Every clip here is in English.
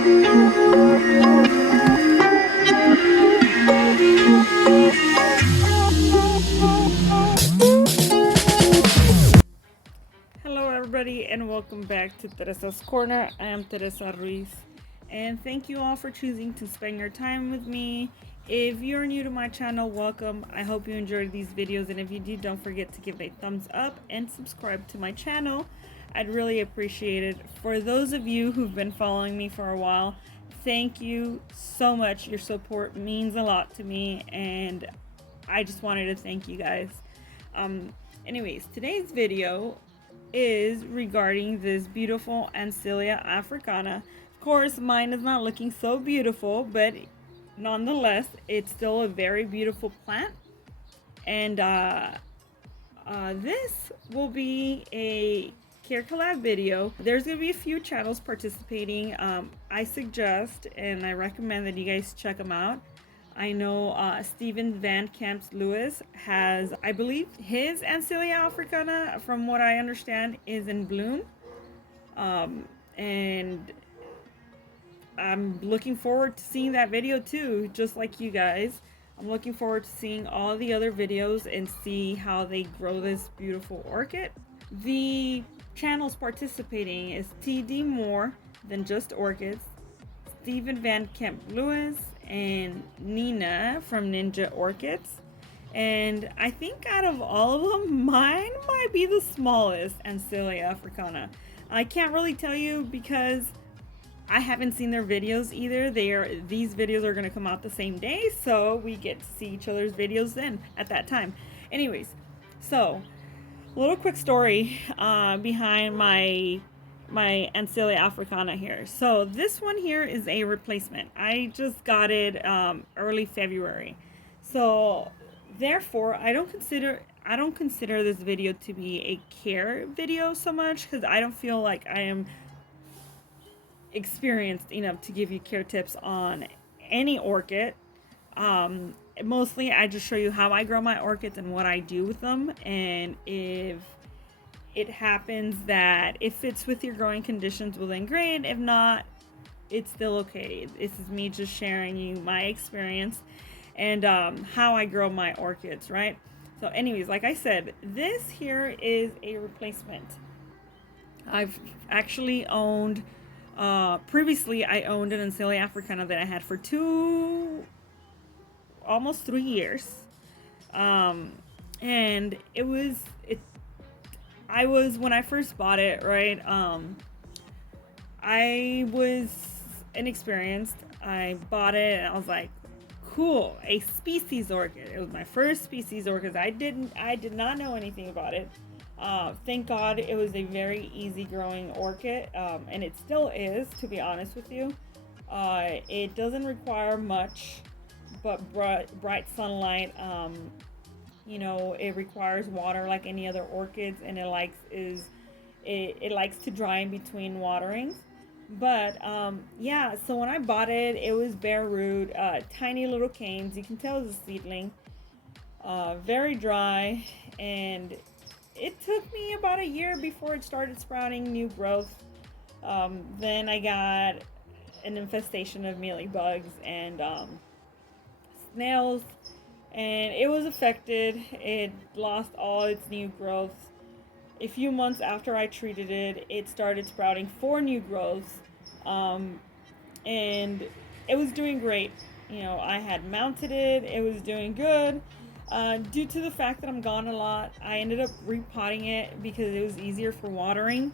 Hello everybody and welcome back to Teresa's Corner. I am Teresa Ruiz and thank you all for choosing to spend your time with me. If you're new to my channel, welcome. I hope you enjoyed these videos, and if you do, don't forget to give it a thumbs up and subscribe to my channel. I'd really appreciate it. For those of you who've been following me for a while, thank you so much. Your support means a lot to me and I just wanted to thank you guys. Anyways, today's video is regarding this beautiful Ansellia Africana. Of course, mine is not looking so beautiful, but nonetheless, it's still a very beautiful plant. And this will be a CARECOLLAB video. There's going to be a few channels participating. I suggest and I recommend that you guys check them out. I know Stephen Van Camps Lewis has, I believe, his Ansellia Africana, from what I understand, is in bloom. And I'm looking forward to seeing that video too, just like you guys. I'm looking forward to seeing all the other videos and see how they grow this beautiful orchid. The channels participating is TD More Than Just Orchids, Stephen Van Camp Lewis, and Nina from Ninja Orchids. And I think out of all of them, mine might be the smallest Ansellia Africana. I can't really tell you because I haven't seen their videos either. These videos are going to come out the same day, so we get to see each other's videos then at that time. Anyways, so a little quick story behind my Ansellia Africana here. So this one here is a replacement. I just got it early February. So therefore, I don't consider this video to be a care video so much, because I don't feel like I am experienced enough to give you care tips on any orchid. Mostly I just show you how I grow my orchids and what I do with them, and if it happens that it fits with your growing conditions, well then great. If not, it's still okay. This is me just sharing you my experience and how I grow my orchids, right? So anyways, like I said, this here is a replacement. I've actually owned previously I owned an Ansellia Africana that I had for almost 3 years, and I was, when I first bought it, right, I was inexperienced. I bought it and I was like, cool, a species orchid. It was my first species orchid. I did not know anything about it. Thank God it was a very easy growing orchid, and it still is, to be honest with you. It doesn't require much but bright sunlight. You know, it requires water like any other orchids, and it likes to dry in between waterings. But yeah, so when I bought it, it was bare root, tiny little canes. You can tell it's a seedling, very dry, and it took me about a year before it started sprouting new growth. Then I got an infestation of mealybugs and snails, and it was affected. It lost all its new growth. A few months after I treated it, it started sprouting 4 new growths, and it was doing great. You know, I had mounted it. It was doing good. Due to the fact that I'm gone a lot, I ended up repotting it because it was easier for watering.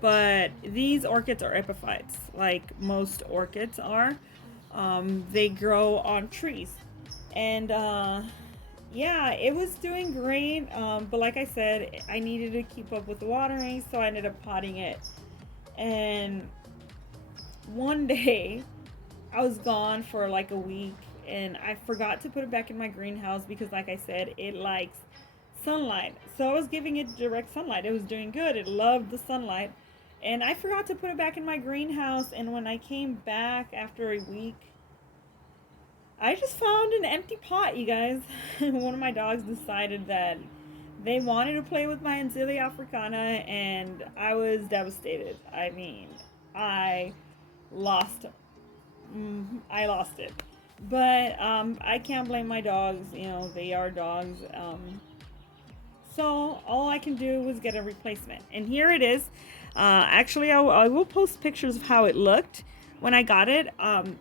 But these orchids are epiphytes, like most orchids are. They grow on trees. And yeah, it was doing great. But like I said, I needed to keep up with the watering, so I ended up potting it. And one day, I was gone for like a week, and I forgot to put it back in my greenhouse because, like I said, it likes sunlight. So I was giving it direct sunlight. It was doing good. It loved the sunlight. And I forgot to put it back in my greenhouse, and when I came back after a week, I just found an empty pot, you guys. One of my dogs decided that they wanted to play with my Ansellia Africana, and I was devastated. I mean, I lost. I lost it. But I can't blame my dogs. You know, they are dogs. So all I can do was get a replacement. And here it is. Actually, I will post pictures of how it looked when I got it.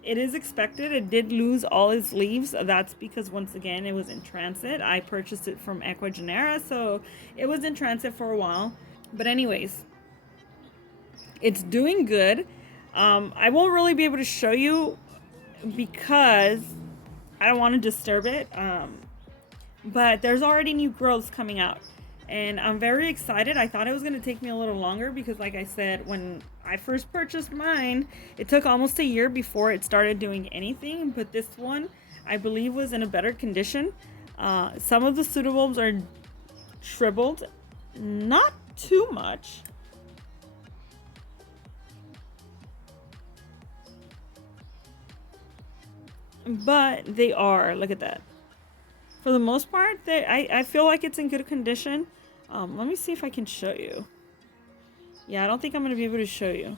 It is expected. It did lose all its leaves. That's because, once again, it was in transit. I purchased it from Ecuagenera, so it was in transit for a while. But anyways, it's doing good. I won't really be able to show you because I don't want to disturb it. But there's already new growths coming out, and I'm very excited. I thought it was going to take me a little longer because, like I said, when I first purchased mine, it took almost a year before it started doing anything. But this one, I believe, was in a better condition. Some of the pseudobulbs are shriveled, not too much. But they are, look at that. For the most part, I feel like it's in good condition. Let me see if I can show you. Yeah, I don't think I'm going to be able to show you.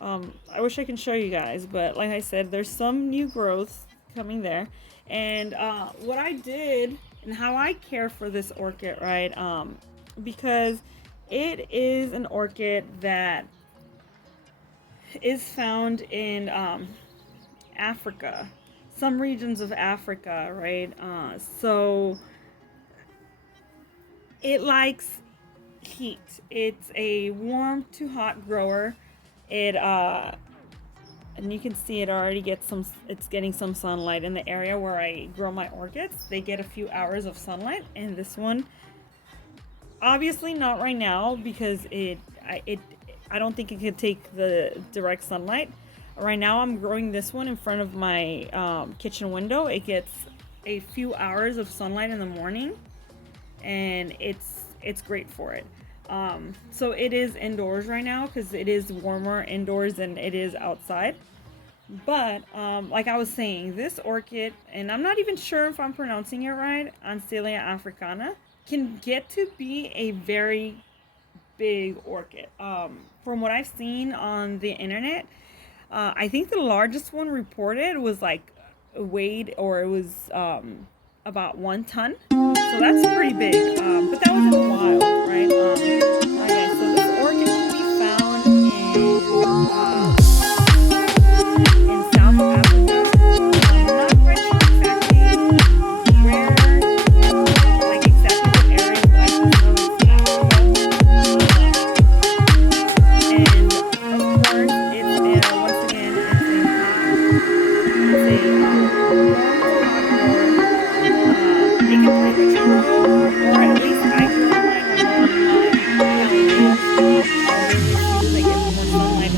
I wish I can show you guys, but like I said, there's some new growths coming there. And what I did and how I care for this orchid, right? Because it is an orchid that is found in Africa. Some regions of Africa, right? So it likes heat. It's a warm to hot grower. It and you can see it already gets it's getting some sunlight in the area where I grow my orchids. They get a few hours of sunlight, and this one obviously not right now because I don't think it could take the direct sunlight. Right now I'm growing this one in front of my kitchen window. It gets a few hours of sunlight in the morning, and it's great for it. So it is indoors right now because it is warmer indoors than it is outside. But like I was saying, this orchid, and I'm not even sure if I'm pronouncing it right, Ansellia Africana, can get to be a very big orchid. From what I've seen on the internet, I think the largest one reported was like weighed, or it was about 1 ton. So that's pretty big. But that was in the wild, right? Okay, so this orchid can be found in South Africa. I'm not quite sure exactly where, like exactly what area, but I just know it's Africa. And of course, it's once again, it's a it can pretty much grow, or at least I grow mine along my challenges. They get more sunlight.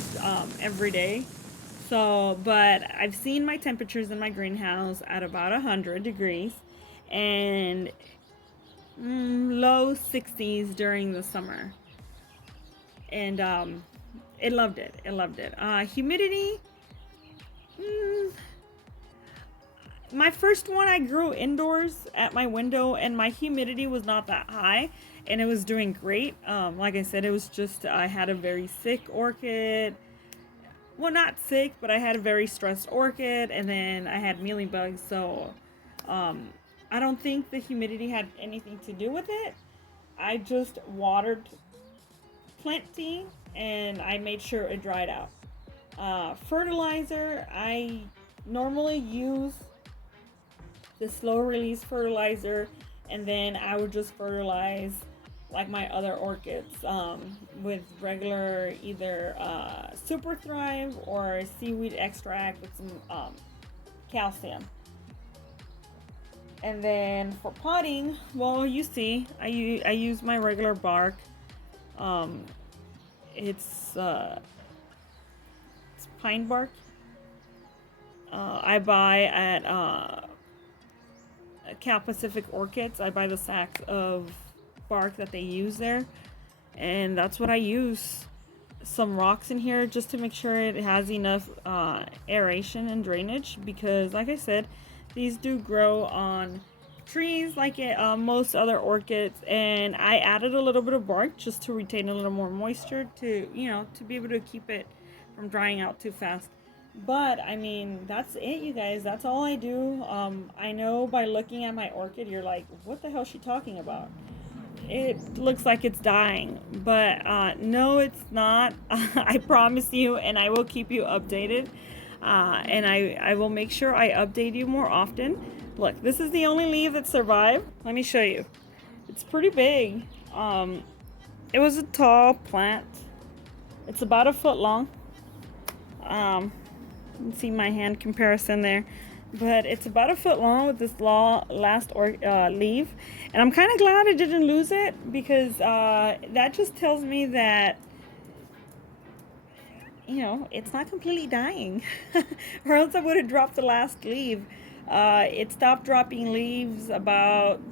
temperatures every day. So, but I've seen my temperatures in my greenhouse at about 100 degrees and low 60s during the summer. And it loved it. It loved it. Humidity. My first one I grew indoors at my window, and my humidity was not that high, and it was doing great. Like I said, it was just I had a very sick orchid. Well, not sick, but I had a very stressed orchid, and then I had mealybugs. So I don't think the humidity had anything to do with it. I just watered plenty, and I made sure it dried out. Fertilizer, I normally use the slow release fertilizer, and then I would just fertilize like my other orchids with regular either Super Thrive or seaweed extract with some calcium. And then for potting, well, you see, I use my regular bark. It's pine bark. I buy at Cal Pacific Orchids. I buy the sacks of bark that they use there, and that's what I use. Some rocks in here just to make sure it has enough aeration and drainage, because like I said, these do grow on trees like most other orchids, and I added a little bit of bark just to retain a little more moisture to, you know, to be able to keep it from drying out too fast. But I mean, that's it, you guys. That's all I do. I know by looking at my orchid, you're like, what the hell is she talking about? It looks like it's dying, but no, it's not. I promise you, and I will keep you updated. And I will make sure I update you more often. Look, this is the only leaf that survived. Let me show you. It's pretty big. It was a tall plant. It's about 1 foot long. You can see my hand comparison there, but it's about 1 foot long with this last leaf, and I'm kind of glad I didn't lose it, because that just tells me that, you know, it's not completely dying, or else I would have dropped the last leaf. It stopped dropping leaves about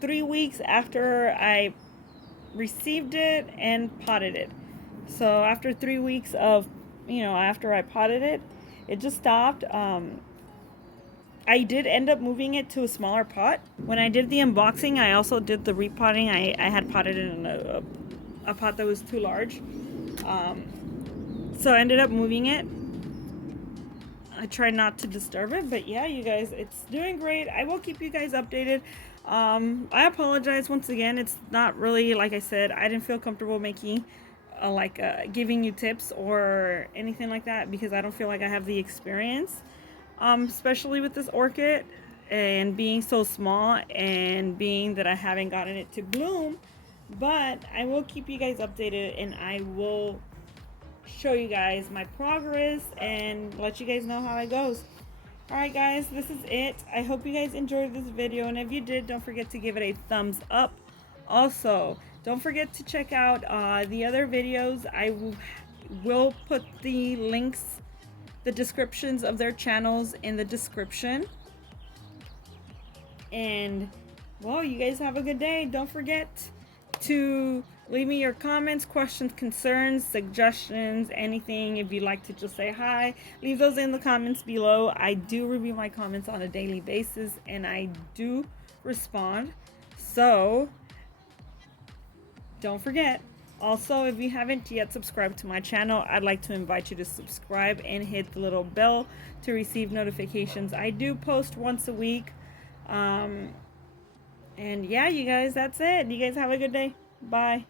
3 weeks after I received it and potted it. So after 3 weeks of, you know, after I potted it, it just stopped. I did end up moving it to a smaller pot. When I did the unboxing, I also did the repotting. I had potted it in a pot that was too large. So I ended up moving it. I tried not to disturb it, but yeah, you guys, it's doing great. I will keep you guys updated. I apologize once again. It's not really, like I said, I didn't feel comfortable making giving you tips or anything like that, because I don't feel like I have the experience, especially with this orchid, and being so small, and being that I haven't gotten it to bloom. But I will keep you guys updated, and I will show you guys my progress and let you guys know how it goes. Alright guys, this is it. I hope you guys enjoyed this video, and if you did, don't forget to give it a thumbs up. Also, don't forget to check out the other videos. I will put the links, the descriptions of their channels in the description. And, well, you guys have a good day. Don't forget to leave me your comments, questions, concerns, suggestions, anything. If you'd like to just say hi, leave those in the comments below. I do review my comments on a daily basis, and I do respond. So don't forget. Also, if you haven't yet subscribed to my channel, I'd like to invite you to subscribe and hit the little bell to receive notifications. I do post once a week. And yeah, you guys, that's it. You guys have a good day. Bye.